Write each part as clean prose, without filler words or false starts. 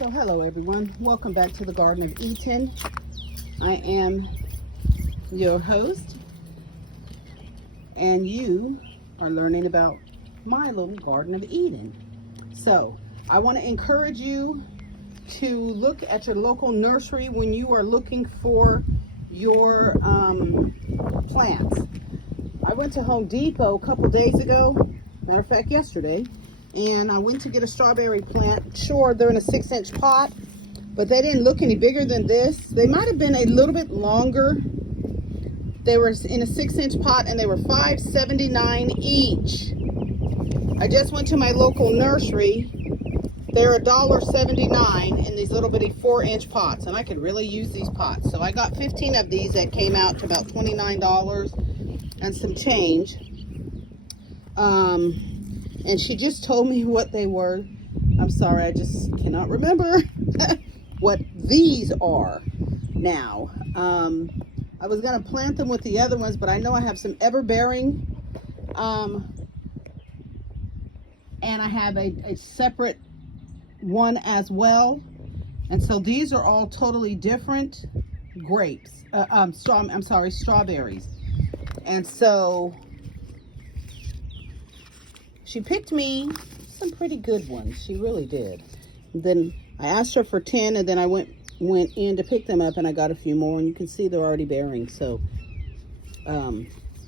So hello everyone, welcome back to the Garden of Eatin. I am your host and you are learning about my little Garden of Eatin. So I want to encourage you to look at your local nursery when you are looking for your plants. I went to Home Depot a couple days ago, matter of fact yesterday, and I went to get a strawberry plant. Sure, they're in a 6-inch pot, but they didn't look any bigger than this. They might have been a little bit longer. They were in a 6-inch pot and they were $5.79 each. I just went to my local nursery. They're $1.79 in these little bitty 4-inch pots, and I could really use these pots. So I got 15 of these that came out to about $29 and some change. And she just told me what they were. I'm sorry, I just cannot remember what these are now. I was gonna plant them with the other ones, but I know I have some everbearing, and I have a separate one as well. And so these are all totally different grapes. Strawberries. And so she picked me some pretty good ones. She really did. Then I asked her for 10, and then I went in to pick them up, and I got a few more, and you can see they're already bearing. So,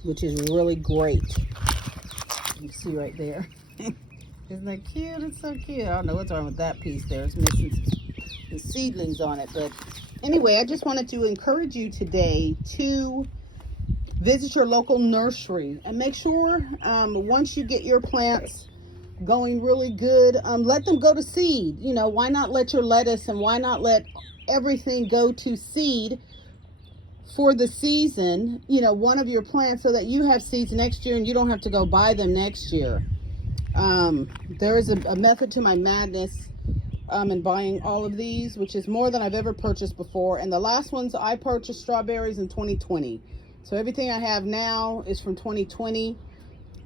which is really great. You can see right there. Isn't that cute? It's so cute. I don't know what's wrong with that piece there. It's missing some seedlings on it. But anyway, I just wanted to encourage you today to visit your local nursery and make sure once you get your plants going really good, let them go to seed. You know, why not let your lettuce and why not let everything go to seed for the season, you know, one of your plants, so that you have seeds next year and you don't have to go buy them next year. There is a method to my madness in buying all of these, which is more than I've ever purchased before. And the last ones I purchased strawberries in 2020. So everything I have now is from 2020.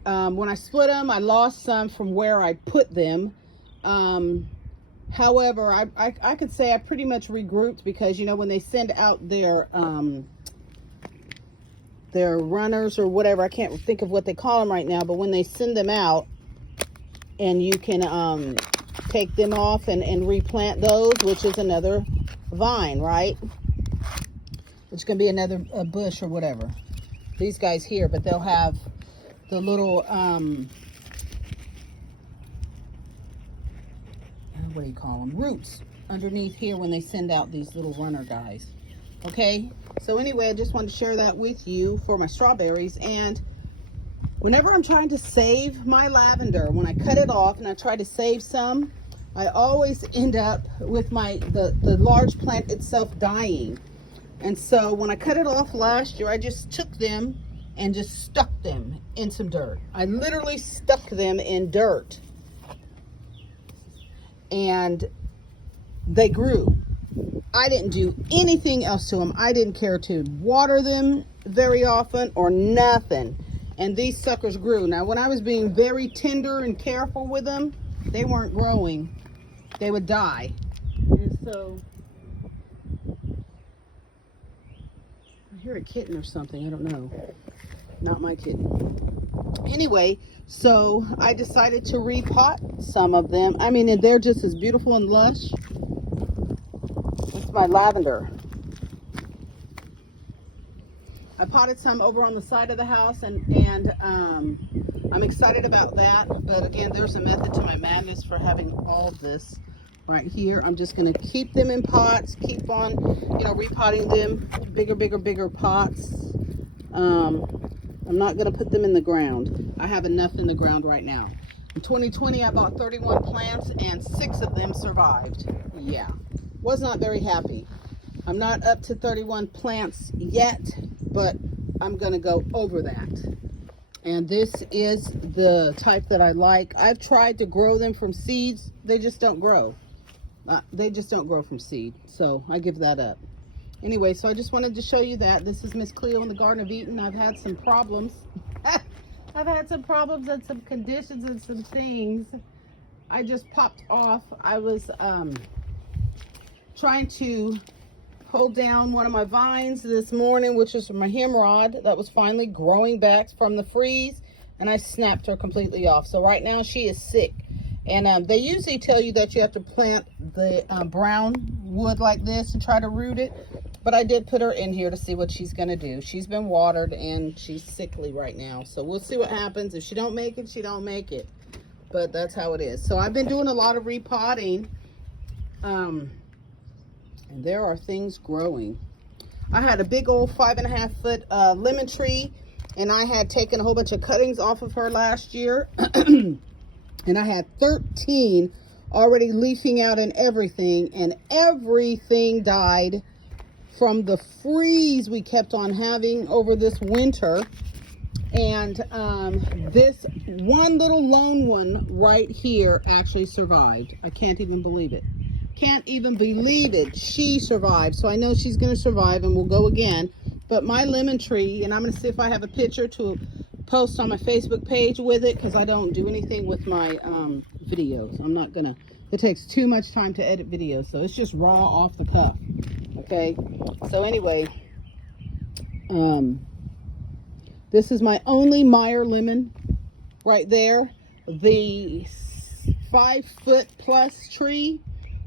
When I split them, I lost some from where I put them. However, I could say I pretty much regrouped, because, you know, when they send out their runners or whatever, I can't think of what they call them right now, but when they send them out and you can take them off and replant those, which is another vine, right? Which can be another bush or whatever. These guys here, but they'll have the little, what do you call them? Roots underneath here when they send out these little runner guys. Okay, so anyway, I just wanted to share that with you for my strawberries. And whenever I'm trying to save my lavender, when I cut it off and I try to save some, I always end up with the large plant itself dying. And so when I cut it off last year, I just took them and just stuck them in some dirt. I literally stuck them in dirt. And they grew. I didn't do anything else to them. I didn't care to water them very often or nothing. And these suckers grew. Now, when I was being very tender and careful with them, they weren't growing. They would die. And so I hear a kitten or something. I don't know. Not my kitten. Anyway, so I decided to repot some of them. I mean, and they're just as beautiful and lush. That's my lavender. I potted some over on the side of the house, and I'm excited about that. But again, there's a method to my madness for having all this right here. I'm just going to keep them in pots, keep on, you know, repotting them, bigger pots. I'm not going to put them in the ground. I have enough in the ground right now. In 2020, I bought 31 plants and 6 of them survived. Yeah, was not very happy. I'm not up to 31 plants yet, but I'm going to go over that. And this is the type that I like. I've tried to grow them from seeds. They just don't grow. They just don't grow from seed. So I give that up. Anyway, so I just wanted to show you that. This is Miss Cleo in the Garden of Eatin. I've had some problems. I've had some problems and some conditions and some things. I just popped off. I was trying to hold down one of my vines this morning, which is my hemorrhoid that was finally growing back from the freeze, and I snapped her completely off. So right now she is sick. And they usually tell you that you have to plant the brown wood like this and try to root it. But I did put her in here to see what she's going to do. She's been watered and she's sickly right now. So we'll see what happens. If she don't make it, she don't make it. But that's how it is. So I've been doing a lot of repotting. And there are things growing. I had a big old 5.5 foot lemon tree. And I had taken a whole bunch of cuttings off of her last year. And I had 13 already leafing out and everything. And everything died from the freeze we kept on having over this winter. And this one little lone one right here actually survived. I can't even believe it. Can't even believe it. She survived. So I know she's going to survive and we'll go again. But my lemon tree, and I'm going to see if I have a picture to post on my Facebook page with it, because I don't do anything with my videos. I'm not going to. It takes too much time to edit videos. So it's just raw off the cuff. Okay, so anyway, this is my only Meyer lemon right there. The 5 foot plus tree,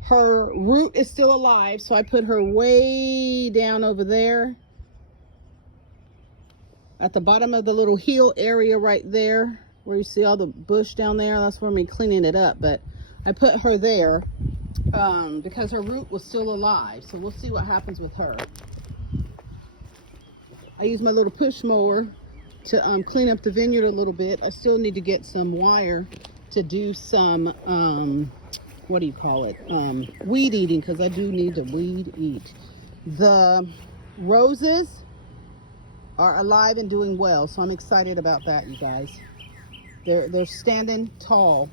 her root is still alive, so I put her way down over there at the bottom of the little heel area right there, where you see all the bush down there. That's where I'm cleaning it up, but I put her there because her root was still alive. So we'll see what happens with her. I use my little push mower to clean up the vineyard a little bit. I still need to get some wire to do some what do you call it, weed eating, because I do need to weed eat. The roses are alive and doing well, so I'm excited about that, you guys. They're standing tall,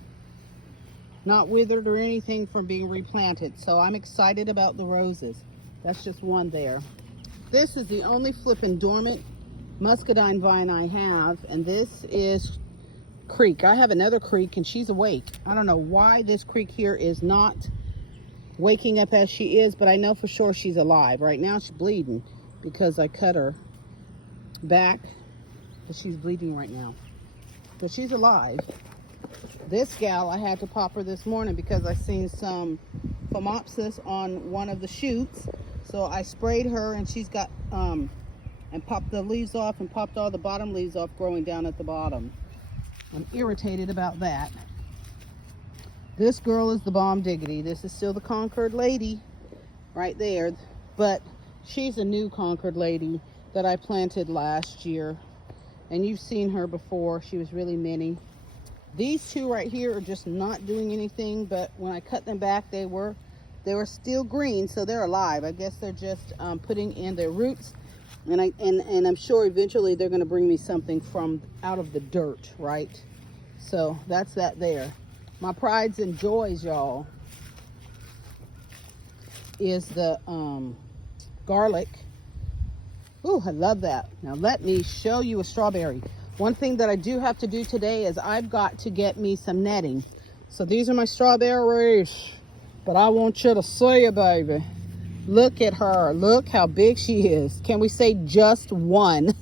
not withered or anything from being replanted. So I'm excited about the roses. That's just one there. This is the only flippin' dormant muscadine vine I have, and this is Creek. I have another Creek and she's awake. I don't know why this Creek here is not waking up as she is, but I know for sure she's alive. Right now she's bleeding because I cut her back, but she's bleeding right now. But she's alive. This gal, I had to pop her this morning because I seen some phomopsis on one of the shoots. So I sprayed her and she's got and popped the leaves off and popped all the bottom leaves off growing down at the bottom. I'm irritated about that. This girl is the bomb diggity. This is still the Concord lady right there, but she's a new Concord lady that I planted last year, and you've seen her before. She was really mini. These two right here are just not doing anything, but when I cut them back, they were still green, so they're alive. I guess they're just putting in their roots, and I'm sure eventually they're going to bring me something from out of the dirt, right? So that's that there. My prides and joys, y'all, is the garlic. Ooh, I love that. Now let me show you a strawberry. One thing that I do have to do today is I've got to get me some netting. So these are my strawberries, but I want you to see it, baby. Look at her. Look how big she is. Can we say just one?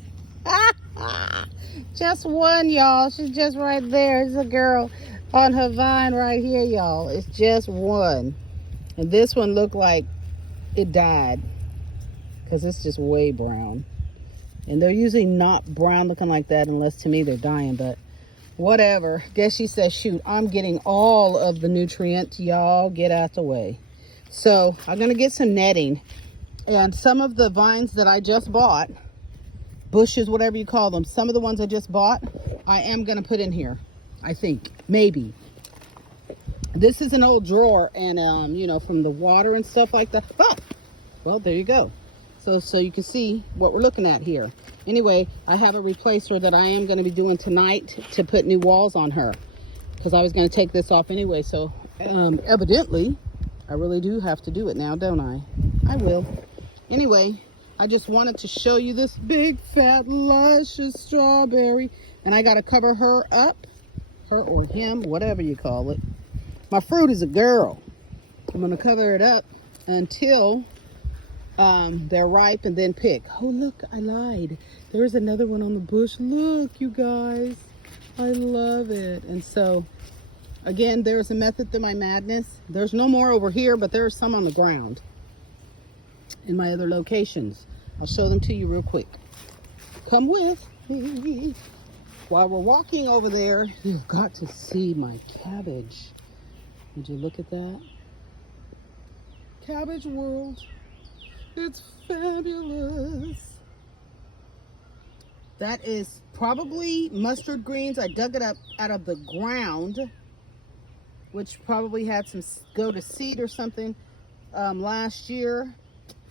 Just one, y'all. She's just right there. There's a girl on her vine right here, y'all. It's just one. And this one looked like it died, because it's just way brown. And they're usually not brown looking like that unless to me they're dying, but whatever. Guess she says, shoot, I'm getting all of the nutrients. Y'all get out the way. So I'm going to get some netting. And some of the vines that I just bought, bushes, whatever you call them, some of the ones I just bought, I am going to put in here. I think. Maybe. This is an old drawer, and, you know, from the water and stuff like that. Oh! Well, there you go. So you can see what we're looking at here. Anyway, I have a replacer that I am going to be doing tonight to put new walls on her, because I was going to take this off anyway. So evidently, I really do have to do it now, don't I? I will. Anyway, I just wanted to show you this big, fat, luscious strawberry. And I got to cover her up. Her or him, whatever you call it. My fruit is a girl. I'm going to cover it up until they're ripe and then pick. Oh, look, I lied. There's another one on the bush. Look, you guys, I love it. And so, again, there's a method to my madness. There's no more over here, but there's some on the ground in my other locations. I'll show them to you real quick. Come with me. While we're walking over there, you've got to see my cabbage. Would you look at that? Cabbage world. It's fabulous. That is probably mustard greens. I dug it up out of the ground, which probably had some go to seed or something last year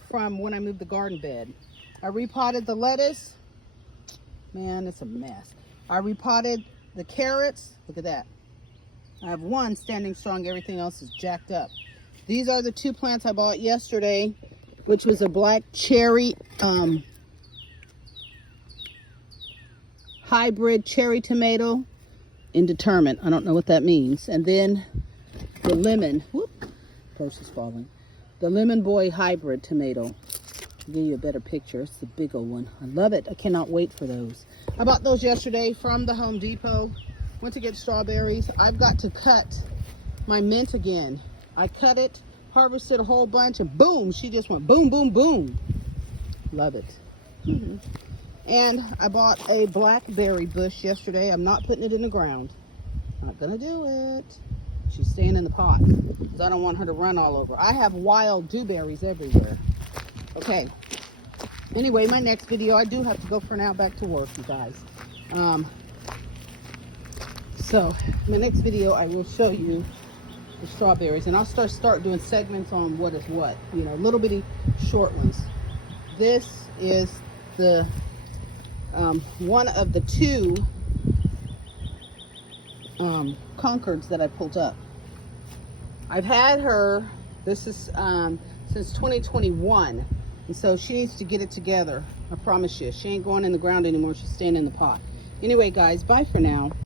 from when I moved the garden bed. I repotted the lettuce. Man, it's a mess. I repotted the carrots. Look at that. I have one standing strong. Everything else is jacked up. These are the 2 plants I bought yesterday, which was a black cherry hybrid cherry tomato, indeterminate. I don't know what that means. And then the lemon. Whoop, purse is falling. The Lemon Boy hybrid tomato. I'll give you a better picture. It's the big old one. I love it. I cannot wait for those. I bought those yesterday from the Home Depot. Went to get strawberries. I've got to cut my mint again. I cut it, harvested a whole bunch, and boom, she just went boom, boom, boom. Love it. And I bought a blackberry bush yesterday. I'm not putting it in the ground. Not gonna do it. She's staying in the pot because I don't want her to run all over. I have wild dewberries everywhere. Okay. Anyway, my next video, I do have to go for now, back to work, you guys. So my next video, I will show you the strawberries, and I'll start doing segments on what is what, you know, little bitty short ones. This is the one of the 2 Concords that I pulled up. I've had her, this is since 2021, and so she needs to get it together. I promise you, she ain't going in the ground anymore. She's staying in the pot. Anyway, guys, bye for now.